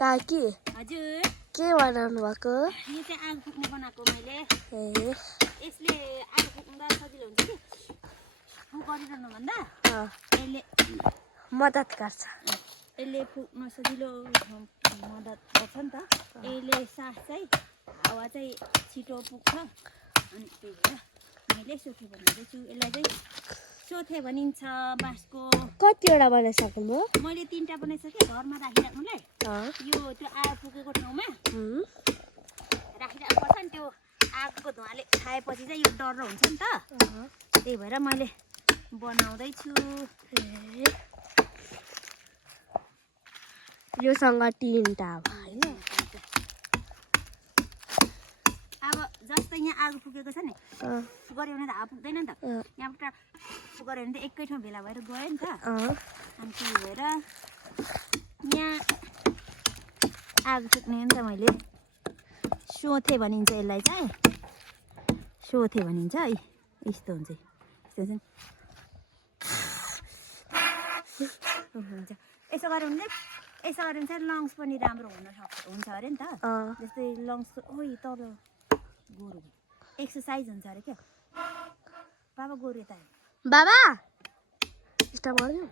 काकी हजुर के बनाउनु भएको? यो चाहिँ आगो फुक्ने बनाएको मैले। ए यसले आगो फुक्दा सजिलो हुन्छ कि फुक गरिरहनु भन्दा यसले मद्दत गर्छ। यसले फुक्न सजिलो मद्दत गर्छ नि त। यसले सास चाहिँ हावा चाहिँ छिटो पुग्छ अनि त्यही भएर मैले सोथे बनाउँदैछु। यसलाई चाहिँ सोथे भनिन्छ बाँसको। कतिवटा बनाइसक्नु? मैले 3टा बनाइसकेँ घरमा राखिराख्नुलाई। यो त्यो आगो फुकेको ठाउँमा राखिराख्नुपर्छ नि। त्यो आगोको धुवाले खाएपछि चाहिँ यो डर हुन्छ नि त। त्यही भएर मैले बनाउँदैछु। योसँग 3टा होइन? अब जस्तै यहाँ आगो फुकेको छ नि, गऱ्यो भने त हावा पुग्दैन नि त। यहाँबाट गऱ्यो भने त एकै ठाउँ भेला भएर गयो नि त। अनि त्यही भएर यहाँ आगो फुक्ने हो नि त। मैले सोथे भनिन्छ यसलाई चाहिँ, सोथे भनिन्छ है। यस्तो हुन्छ, यस्तो हुन्छ। यसो गऱ्यो भने चाहिँ लङ्स पनि राम्रो हुन्छ अरे नि त। जस्तै लङ्स तल गोरु एक्सर्साइज हुन्छ अरे क्या। बाबा गोरु यता बाबा स्टप गर्नु।